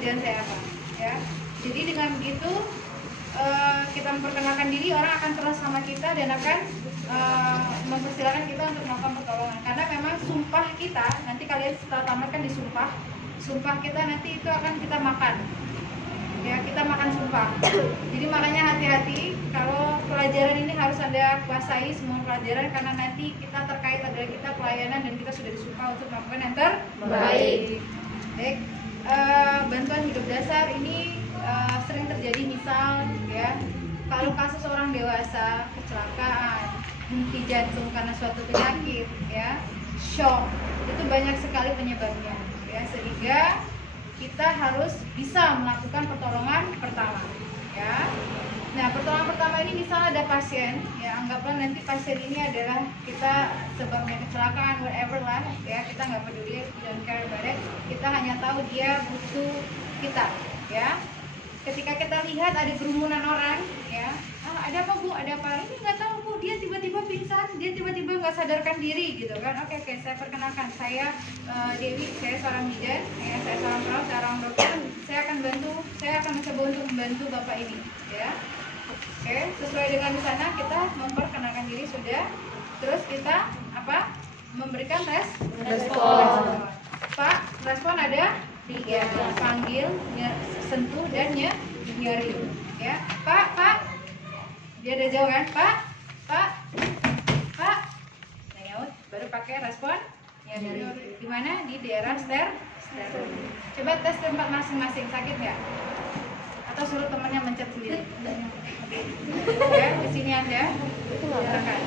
pekerjaan saya apa, ya. Jadi dengan begitu kita memperkenalkan diri, orang akan terus sama kita dan akan mempersilahkan kita untuk melakukan pertolongan. Karena memang sumpah kita, nanti kalian setelah tamat kan disumpah, sumpah kita nanti itu akan kita makan. Ya, kita makan sumpah. Jadi makanya hati-hati kalau pelajaran ini harus Anda kuasai semua pelajaran, karena nanti kita terkait adalah kita pelayanan dan kita sudah disumpah untuk melakukan yang terbaik. Baik, bantuan hidup dasar ini sering terjadi, misal ya, kalau kasus orang dewasa kecelakaan, henti jantung karena suatu penyakit, ya, shock, itu banyak sekali penyebabnya, ya, sehingga kita harus bisa melakukan pertolongan pertama, ya. Nah, pertolongan pertama ini misal ada pasien, ya, anggaplah nanti pasien ini adalah kita sebabnya kecelakaan, whatever lah, ya, kita nggak peduli, don't care about it. Kita hanya tahu dia butuh kita, ya. Ketika kita lihat ada kerumunan orang, ya, ada apa bu, ada apa, ini nggak tahu bu, dia tiba-tiba pingsan, dia tiba-tiba nggak sadarkan diri gitu kan. Oke, saya perkenalkan, saya Dewi, saya seorang bidan, ya, saya seorang perawat, saya seorang dokter, saya akan mencoba untuk membantu bapak ini, ya. Oke, sesuai dengan di sana kita memperkenalkan diri sudah, terus kita apa, memberikan respon. Pak, respon ada 3, panggil, sentuh, dan nyari, ya. Pak, dia ada jauh kan, Pak, nah, nyaut, baru pakai respon nyari. Di mana? Di daerah ster. Coba tes tempat masing-masing, sakit nggak? Atau suruh temannya mencet sendiri? Ya, di sini Anda silakan.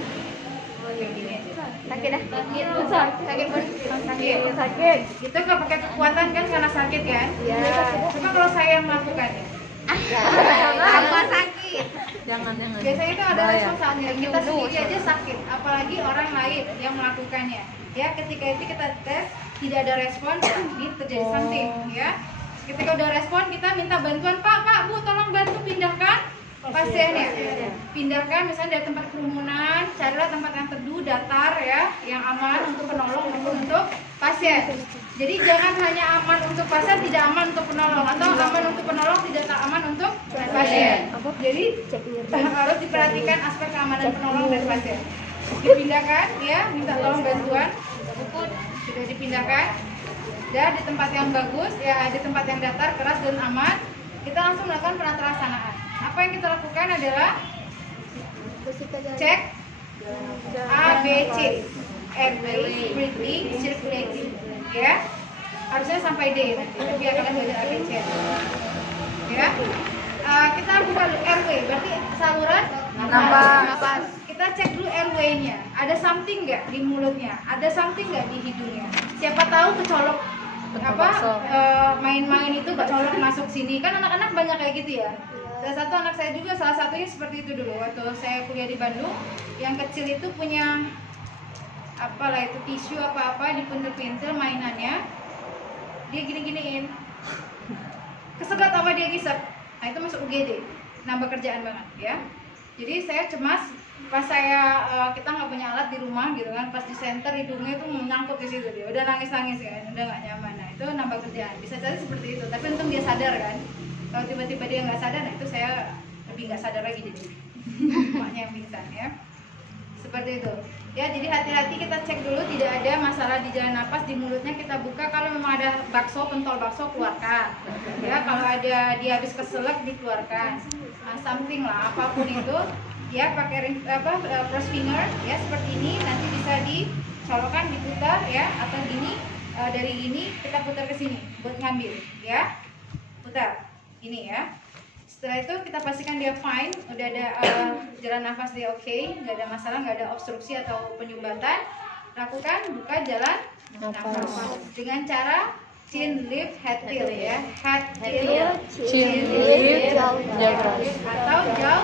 Sakit dah? Sakit pun? Sakit. Itu nggak pakai kekuatan kan, karena sakit kan? Iya. Coba kalau saya melakukannya. Apa sakit? Jangan. Biasanya itu ada respon saat kita sendiri aja sakit, apalagi orang lain yang melakukannya. Ya, ketika itu kita tes, tidak ada respon, ini terjadi something, ya. Ketika udah respon, kita minta bantuan, Pak, Bu, tolong bantu pindahkan pasiennya. Pindahkan misalnya dari tempat kerumunan, carilah tempat yang teduh, datar, ya, yang aman untuk penolong maupun untuk pasien. Jadi jangan hanya aman untuk pasien, tidak aman untuk penolong, atau aman untuk penolong, tidak aman untuk pasien. Jadi harus diperhatikan aspek keamanan penolong dan pasien. Dipindahkan, ya, minta tolong bantuan, sudah dipindahkan, dan di tempat yang bagus, ya, di tempat yang datar, keras dan aman, kita langsung melakukan penataan. Apa yang kita lakukan adalah cek ABC, airway, breathing, circulating, ya, harusnya sampai D nanti, tapi akan ada ABC, ya. Kita buka airway, berarti saluran napas. Kita cek dulu airway-nya, ada something nggak di mulutnya, ada something nggak di hidungnya. Siapa tahu kecolok main-main itu kecolok masuk sini, kan anak-anak banyak kayak gitu ya. Salah satu anak saya juga, salah satunya seperti itu dulu waktu saya kuliah di Bandung. Yang kecil itu punya apalah itu, tisu apa-apa dipintil-pintil mainannya, dia gini-giniin, kesedot apa dia ngisep, nah itu masuk UGD, nambah kerjaan banget, ya. Jadi saya cemas pas kita nggak punya alat di rumah gitu kan, pas di center hidungnya itu menyangkut di situ, dia udah nangis kan, udah nggak nyaman. Nah itu nambah kerjaan, bisa jadi seperti itu, tapi untung dia sadar kan. Kalau tiba-tiba dia nggak sadar, nah itu saya lebih nggak sadar lagi jadi emaknya yang pingsan, ya. Seperti itu, ya. Jadi hati-hati, kita cek dulu tidak ada masalah di jalan napas, di mulutnya kita buka. Kalau memang ada bakso, pentol bakso, keluarkan, ya. Kalau ada dia habis keselak, dikeluarkan. Nah, something lah, apapun itu, ya, pakai cross finger, ya, seperti ini. Nanti bisa dicolokkan, diputar, ya, atau gini, dari ini kita putar ke sini buat ngambil, ya, putar. Ini, ya. Setelah itu kita pastikan dia fine, udah ada jalan nafas dia oke, nggak ada masalah, nggak ada obstruksi atau penyumbatan. Lakukan buka jalan nafas dengan cara chin, lip, head, tilt, ya. Head, tilt, chin, lip, jaw atau jaw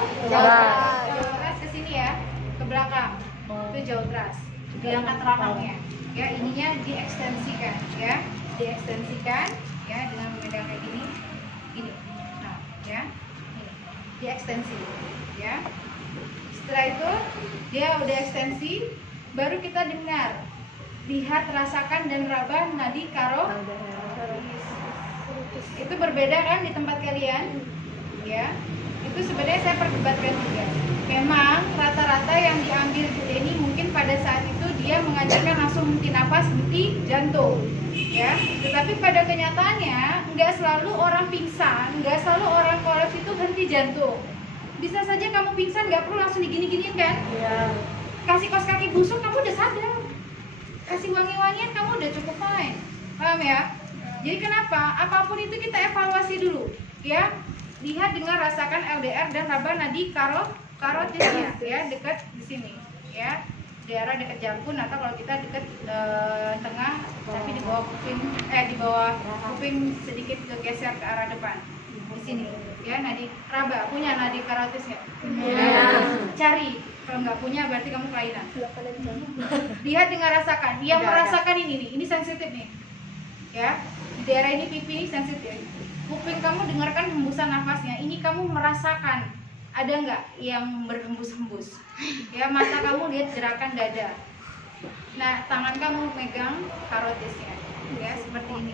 keras ke sini, ya, ke belakang. Itu jaw keras, diangkat rahangnya, ya. Ininya diekstensikan, ya, ya, dengan memegang kayak gini. Ya, diekstensi, ya. Setelah itu dia udah ekstensi, baru kita dengar, lihat, rasakan dan raba nadi Itu berbeda kan di tempat kalian? Ya, itu sebenarnya saya perdebatkan juga. Memang rata-rata yang diambil Bu Deni mungkin pada saat itu dia mengajarkan langsung henti nafas, henti jantung, ya. Tetapi pada kenyataannya nggak selalu orang pingsan, nggak selalu orang kolaps itu henti jantung. Bisa saja kamu pingsan nggak perlu langsung digini-giniin kan? Iya. Kasih kos kaki busuk kamu udah sadar, kasih wangi-wangian kamu udah cukup fine, paham ya? Jadi kenapa? Apapun itu kita evaluasi dulu, ya. Lihat, dengar, rasakan LDR dan raba nadi karotisnya, ya, dekat di sini, ya, daerah dekat jangkun atau kalau kita dekat tengah, tapi di bawah kuping, di bawah kuping sedikit geser ke arah depan, di sini, ya, nadi raba. Punya nadi karotis nggak? Ya. Cari, kalau nggak punya berarti kamu kelainan. Lihat, dengar, rasakan. Yang merasakan ini nih, ini sensitif nih, ya, di daerah ini pipi ini sensitif. Kuping kamu dengarkan hembusan nafasnya, ini kamu merasakan ada nggak yang berhembus-hembus, ya. Mata kamu lihat gerakan dada, nah tangan kamu megang karotisnya, ya, seperti ini,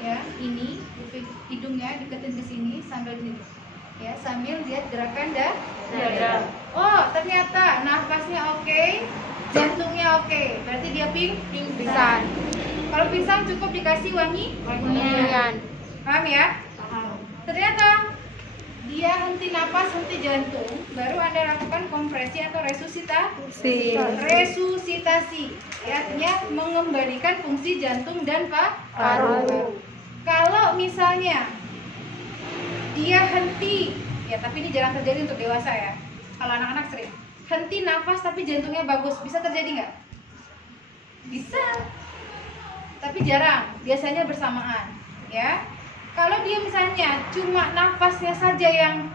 ya. Ini kuping, hidungnya deketin ke sini sambil gini, ya, sambil lihat gerakan dada. Oh, ternyata nafasnya oke, jantungnya oke, berarti dia pingsan. Kalau pingsan cukup dikasih wangian. Paham ya? Paham. Ternyata dia henti napas, henti jantung, baru Anda lakukan kompresi atau resusitasi. Ya, artinya mengembalikan fungsi jantung dan paru. Kalau misalnya dia henti, ya, tapi ini jarang terjadi untuk dewasa ya. Kalau anak-anak sering henti nafas tapi jantungnya bagus, bisa terjadi nggak? Bisa. Tapi jarang, biasanya bersamaan, ya. Kalau dia misalnya cuma nafasnya saja yang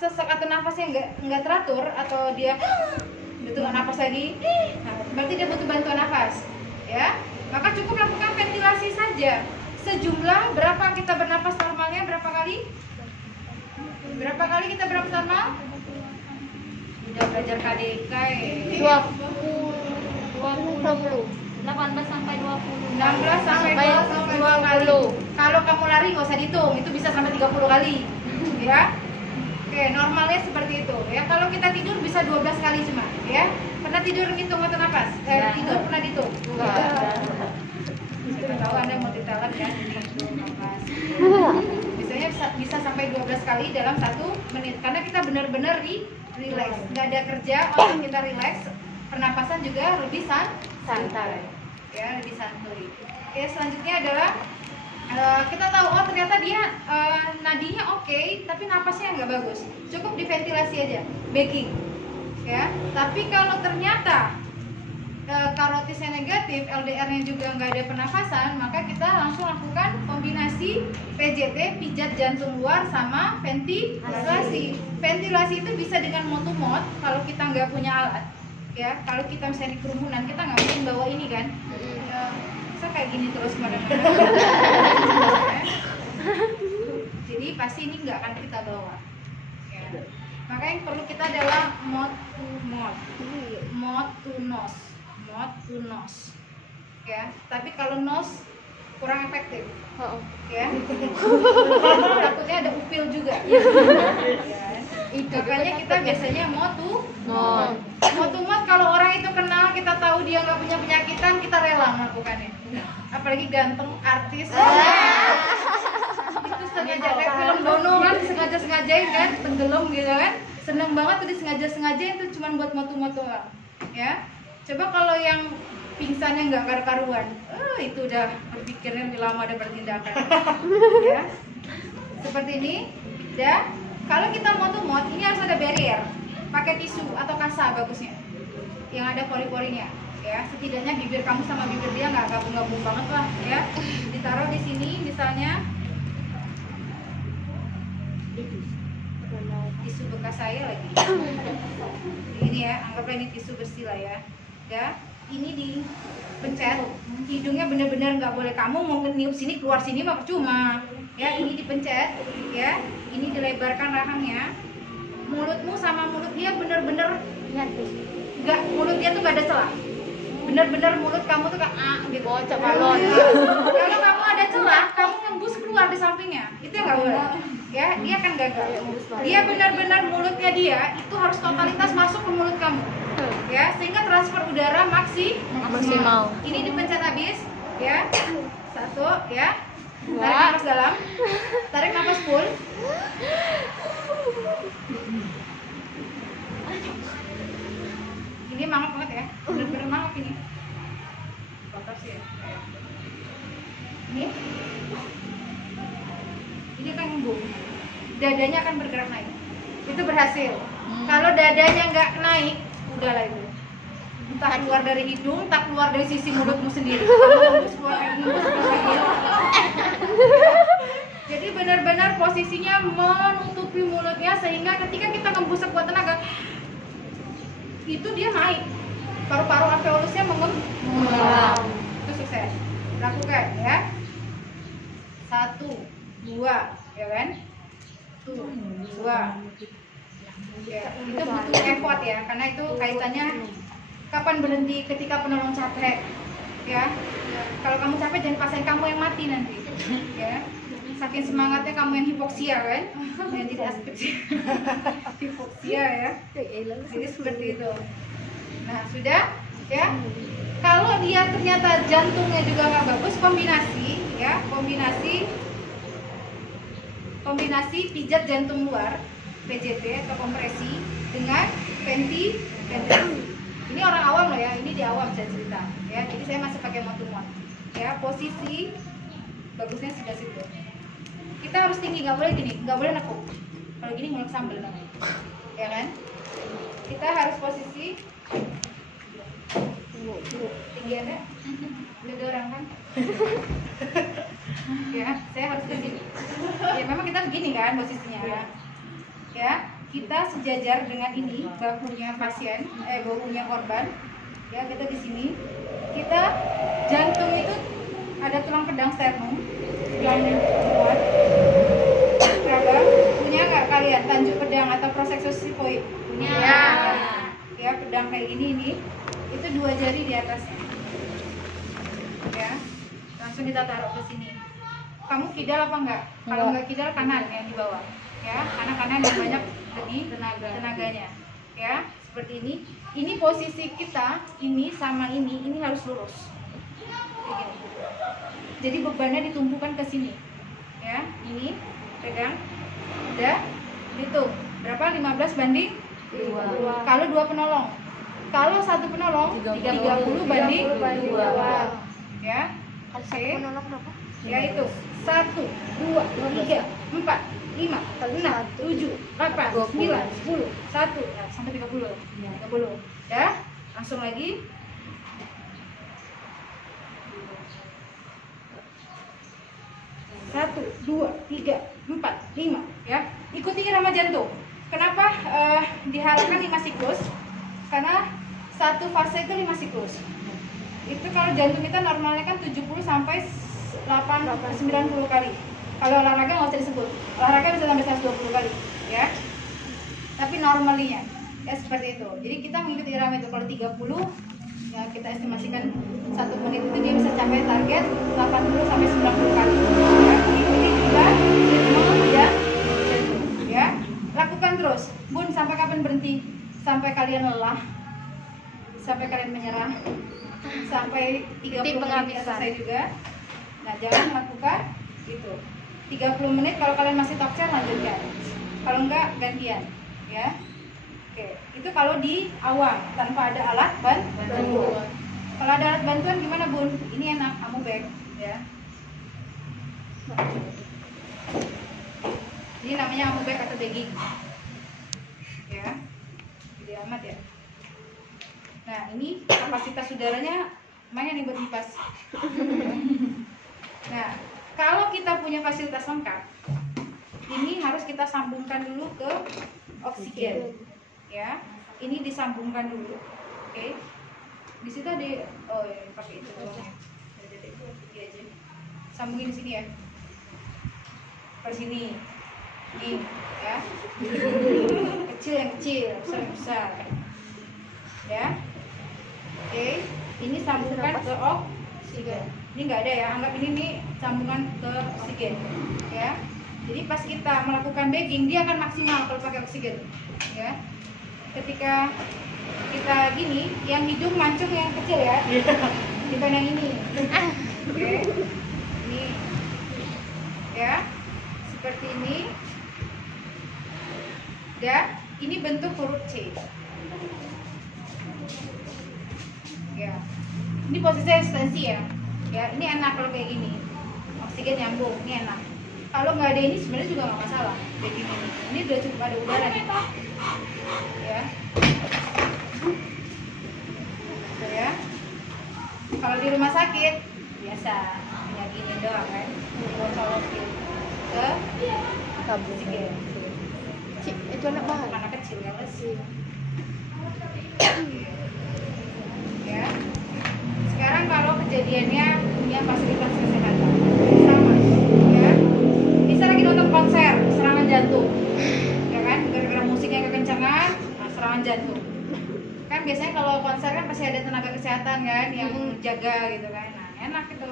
sesak atau nafasnya nggak teratur, atau dia betul nafas lagi, nah, berarti dia butuh bantuan nafas, ya. Maka cukup lakukan ventilasi saja. Sejumlah berapa kita bernapas normalnya, berapa kali? Berapa kali kita bernapas normal? Udah belajar KDK ya. 18 sampai 20. 16 sampai 22 kali. Kalau kamu lari nggak usah dihitung, itu bisa sampai 30 kali, ya. Oke, normalnya seperti itu, ya. Kalau kita tidur bisa 12 kali cuma, ya. Pernah tidur ngitung atau nafas? Tidur pernah dihitung? Saya tahu Anda multi talent kan, hitung nafas. Biasanya bisa sampai 12 kali dalam 1 menit, karena kita benar-benar relax, nggak ada kerja, otak kita relax. Pernapasan juga lebih santai, ya, lebih santuy. Oke, selanjutnya adalah kita tahu, oh ternyata dia nadinya oke, tapi napasnya nggak bagus. Cukup diventilasi aja, backing, ya. Tapi kalau ternyata karotisnya negatif, LDR-nya juga nggak ada pernafasan, maka kita langsung lakukan kombinasi PJT, pijat jantung luar, sama ventilasi. Ventilasi itu bisa dengan mot-to-mot kalau kita nggak punya alat. Ya, kalau kita misalnya di kerumunan, kita nggak mungkin bawa ini kan, bisa kayak gini terus kemana-mana. Jadi pasti ini nggak akan kita bawa, ya. Maka yang perlu kita adalah mot to nose, ya. Tapi kalau nose kurang efektif, ya. Takutnya ada upil juga, ya. Makanya kita biasanya mot kalau orang itu kenal, kita tahu dia nggak punya penyakitan, kita rela melakukannya. Apalagi ganteng, artis, itu sengaja kayak film Dono kan, sengajain kan, tenggelam gitu kan, seneng banget tuh disengaja-sengajain tuh cuma buat moto-moto, ya. Coba kalau yang pingsannya nggak karu-karuan, itu udah berpikirnya lebih lama ada bertindakan, ya. Seperti ini, ya. Kalau kita moto-mot, ini harus ada barrier, pakai tisu atau kasa bagusnya, yang ada pori-porinya, ya. Setidaknya bibir kamu sama bibir dia nggak gabung-gabung banget lah, ya. Ditaruh di sini, misalnya tisu bekas saya lagi. Ini ya, anggaplah ini tisu bersih lah ya. Ya, ini dipencet, hidungnya benar-benar nggak boleh kamu mau niup sini keluar sini mah percuma. Ya, ini dipencet, ya. Ini dilebarkan rahangnya. Mulutmu sama mulut dia benar-benar nggak, mulut dia tuh nggak ada celah. benar-benar mulut kamu tuh kayak gitu. Bocah balon. Kalau kamu ada celah, kamu ngembus keluar di sampingnya, itu yang nggak boleh. Ya, dia akan gagal. Dia benar-benar mulutnya dia itu harus totalitas masuk ke mulut kamu. Ya, sehingga transfer udara maksimal. Ini dipencet habis, ya. 1, ya. Tarik nafas dalam. Tarik nafas full. Ini mangap banget ya, bener-bener mangap ini. Bakar sih ya. Ini akan ngembung. Dadanya akan bergerak naik. Itu berhasil. Kalau dadanya nggak naik, udahlah itu. Entah keluar dari hidung, entah keluar dari sisi mulutmu sendiri. Kamu ngembus keluar lagi. Jadi benar-benar posisinya menutupi mulutnya sehingga ketika kita ngembus sekuat tenaga, itu dia naik, paru-paru alveolusnya mengembang. Itu sukses. Lakukan ya. 1, 2, ya kan? 2. Ya, itu butuh effort ya, karena itu kaitannya kapan berhenti ketika penolong capek. Ya. Kalau kamu capek jangan paksain kamu yang mati nanti. Ya. Saking semangatnya kamu yang hipoksia kan? Yang tidak aspek hipoksia ya. Jadi seperti itu. Nah sudah ya. Kalau dia ternyata jantungnya juga nggak bagus, kombinasi pijat jantung luar PJT atau kompresi dengan ventilasi. Ini orang awam loh ya. Ini di awam saya cerita. Ya. Jadi saya masih pakai mouth-to-mouth. Ya posisi bagusnya sudah situ. Kita harus tinggi, nggak boleh gini, nggak boleh nekuk. Kalau gini mulut sambal namanya, ya kan? Kita harus posisi tinggi ada, beda orang kan? Ya, saya harus ke sini. Ya memang kita begini kan posisinya. Ya, kita sejajar dengan ini bahunya pasien, bahunya korban. Ya, kita di sini. Kita jantung itu ada tulang pedang sternum. Yang kuat. Punya nggak kalian tanjuk pedang atau proseksus sifoid? Punya. Ya pedang kayak ini itu 2 jari di atasnya. Ya, langsung kita taruh ke sini. Kamu kidal apa enggak? Kalau enggak kidal kanan yang di bawah. Ya, karena kanan yang banyak lebih tenaganya. Ya, seperti ini. Ini posisi kita ini sama ini harus lurus. Begini. Jadi bebannya ditumpukan ke sini. Ya, ini pegang. Udah hitung. Berapa? 15 banding 2. Kalau 2 penolong. Kalau 1 penolong 30 banding 2. Ya. Oke. Ya itu. 1 2 3 4 5 6 7 8 9 10 1 ya, sampai 30. 30. Ya. Langsung lagi. 1, 2, 3, 4, 5 ya. Ikuti irama jantung. Kenapa diharapkan 5 siklus? Karena satu fase itu 5 siklus. Itu kalau jantung kita normalnya kan 70 sampai 90 kali. Kalau olahraga nggak usah disebut. Olahraga bisa sampai 120 kali ya. Tapi normalinya ya seperti itu. Jadi kita mengikuti irama itu. Kalau 30 ya kita estimasikan 1 menit itu dia bisa capai target 80 sampai 90 kali. Ya, ikuti juga ya. Lakukan terus. Bun, sampai kapan berhenti? Sampai kalian lelah. Sampai kalian menyerah. Sampai 30 menit selesai juga. Nah, jangan lakukan gitu. 30 menit kalau kalian masih tokcer lanjutkan. Kalau enggak gantian, ya. Oke, itu kalau di awam tanpa ada alat bantuan. Kalau ada alat bantuan gimana Bun? Ini enak, kamu back ya. Ini namanya kamu back atau bagging. Ya, jadi amat ya. Nah ini kapasitas udaranya lumayan nih buat kipas. Nah kalau kita punya fasilitas lengkap, ini harus kita sambungkan dulu ke oksigen. Ya, ini disambungkan dulu, oke? Di situ ada, oh ya, pakai itu doang ya. Jadi aja. Sambungin di sini ya. Ke sini, ini, ya. Kecil yang kecil, besar yang besar, ya. Oke. ini sambungkan ke oksigen. Ini nggak ada ya, anggap ini nih sambungan ke oksigen ya. Jadi pas kita melakukan bagging dia akan maksimal kalau pakai oksigen ya. Ketika kita gini, yang hidung mancung yang kecil ya, bukan yang ini. Oke, ini ya, seperti ini. Dan ini bentuk huruf C. Ya, ini posisi ekstensi ya. Ya, ini enak kalau kayak gini. Oksigen nyambung, ini enak. Kalau nggak ada ini sebenarnya juga nggak masalah. Kayak gini. Ini udah cukup ada udara nih. Ya. Ya. Kalau di rumah sakit biasa hanya gini doang kan. Colokin ke Tabung. oksigen. Itu anak bahan. Anak kecil kan sih. Ya. Sekarang kalau kejadiannya punya fasilitas kesehatan sama ya, bisa lagi nonton konser serangan jantung ya kan, gara-gara musiknya kekencangan, nah, serangan jantung kan. Biasanya kalau konser kan pasti ada tenaga kesehatan kan yang jaga gitu kan. Nah enak itu,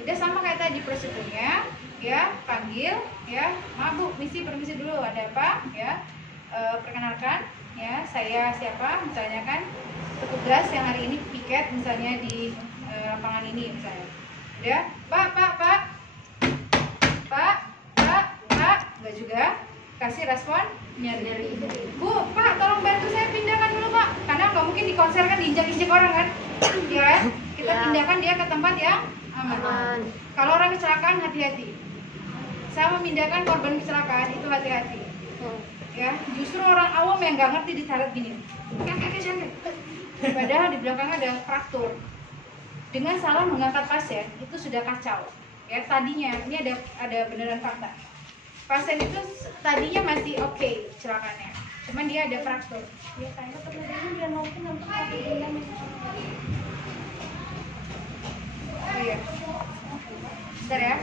udah sama kayak tadi prosedurnya ya, panggil ya, maaf bu, permisi dulu, ada apa ya, perkenalkan ya, saya siapa misalnya kan, petugas yang hari ini piket misalnya di lapangan ini misalnya. Udah, pak, enggak juga kasih respon nyari. Bu, pak, tolong bantu saya pindahkan dulu pak, karena nggak mungkin di konser kan diinjak-injak orang kan, ya kan? Kita pindahkan dia ke tempat yang aman. Kalau orang kecelakaan hati-hati. Saya memindahkan korban kecelakaan itu hati-hati. Ya, justru orang awam yang nggak ngerti ditarik gini. Padahal di belakangnya ada fraktur. Dengan salah mengangkat pasien itu sudah kacau. Ya, tadinya ini ada beneran fakta. Pasien itu tadinya masih oke kecelakaannya, cuman dia ada fraktur. Ya, saya kemudian dia mungkin untuk oh iya. Bentar ya.